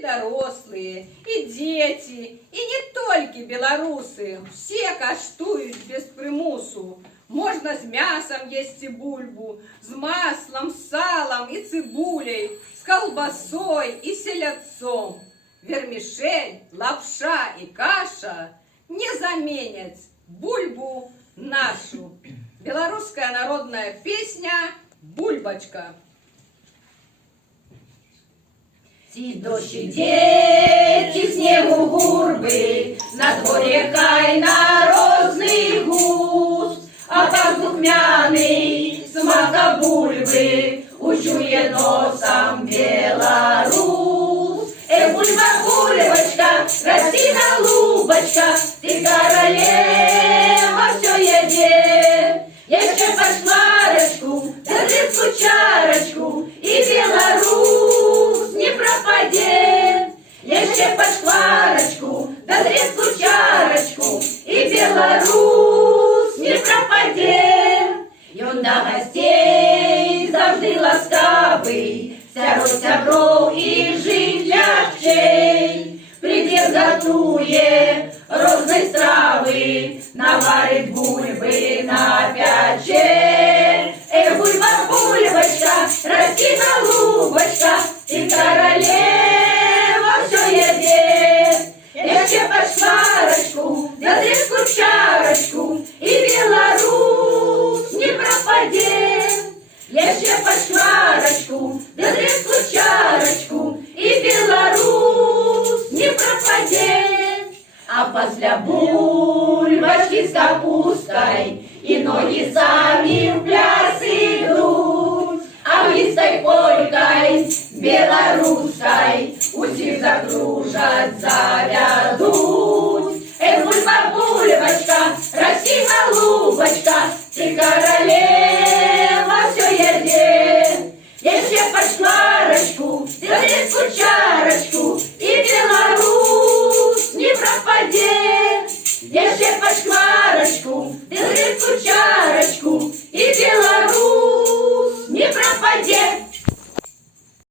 Дорослые, и дети, и не только белорусы, все каштуют без примусу. Можно с мясом есть и бульбу, с маслом, с салом и цибулей, с колбасой и селедцом. Вермишель, лапша и каша не заменят бульбу нашу. Белорусская народная песня «Бульбочка». Ці дощі дети, снегу гурби, на дворе кайнарозный густ, а пастух духмяный, смака бульбы, учує носом белорус. Бульба, бульбочка, расти голубочка, ты королева все еде. Еще по шкварочку, да дрецку чарочку, и белорус не пропадет. Еще по шкварочку, да дрецку чарочку, и белорус не пропадет. И он до гостей завжди ласкавый, сярод сябров и жить лягчей. Придет, готує розной стравы, наварит бульбы на пяче. Бульба, бульбочка, расти голубочка, ты королева все еде. Еще по шкварочку, да дреску чарочку, и белорус не пропадет. Еще по шкварочку, да дреску чарочку, и белорус не пропадет. А после бульбочки с капустой и ноги сами в пляс идут. А вистой полькой белорусской усих закружат, завядут. Бульба, бульбочка, расти голубочка, ты королева.